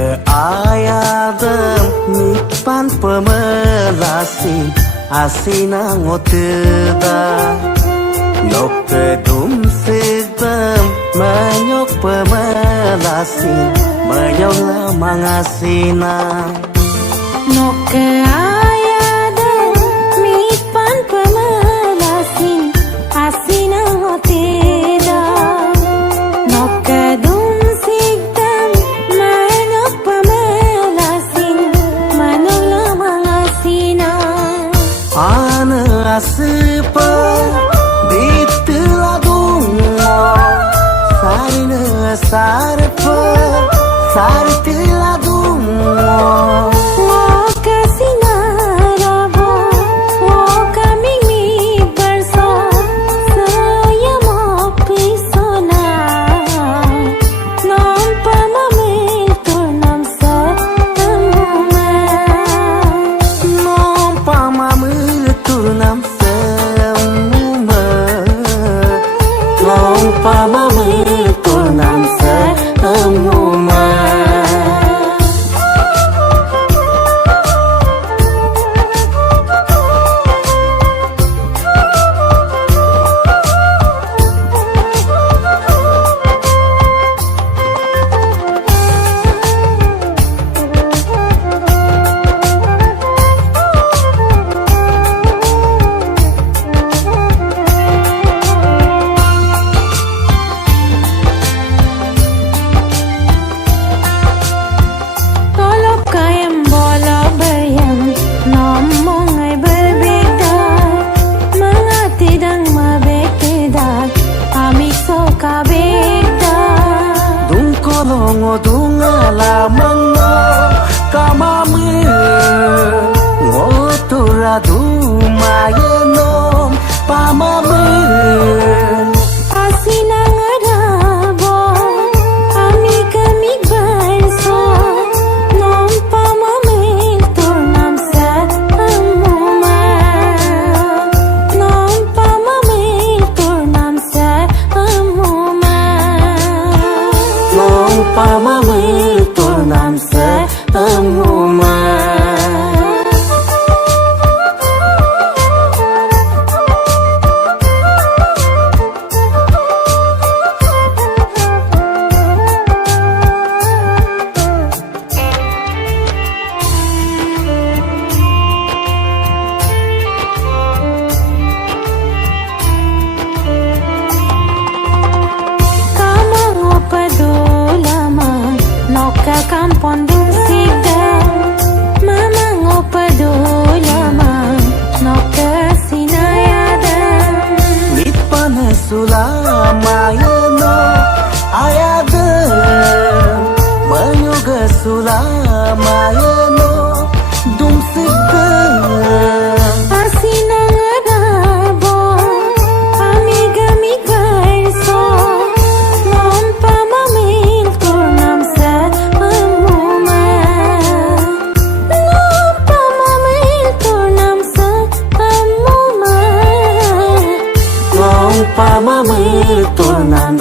keayadem mipan pemelasi asina ngoteda nok kedum sedem menyok pemelasi menyok mangasina nok keayadem mipan pemelasin asina ngoteda nok kedum sedem menyok pemelasin menyok mangasina ana asepa sarpa sartiladum wo kasinarabo wo kamimi barsa saya mo pisona non pamamil turnam sa amuma non pamamil turnam sa amuma non pamamil turnam sa amuma Dungala mango kamame ngotura dumayeno pamame asina ngarabo ami kami barso non pamamil turnam sa amuma non pamamil turnam sa amuma non pamamil turnam sa amuma kampon dum sigdam mama ngopadulama noka sinayadam nipana sulamayano ayadam menyoga sulamayano dum sigdam asina ngarabo ami gamig barso non pamamil turnam sa pamamil turnam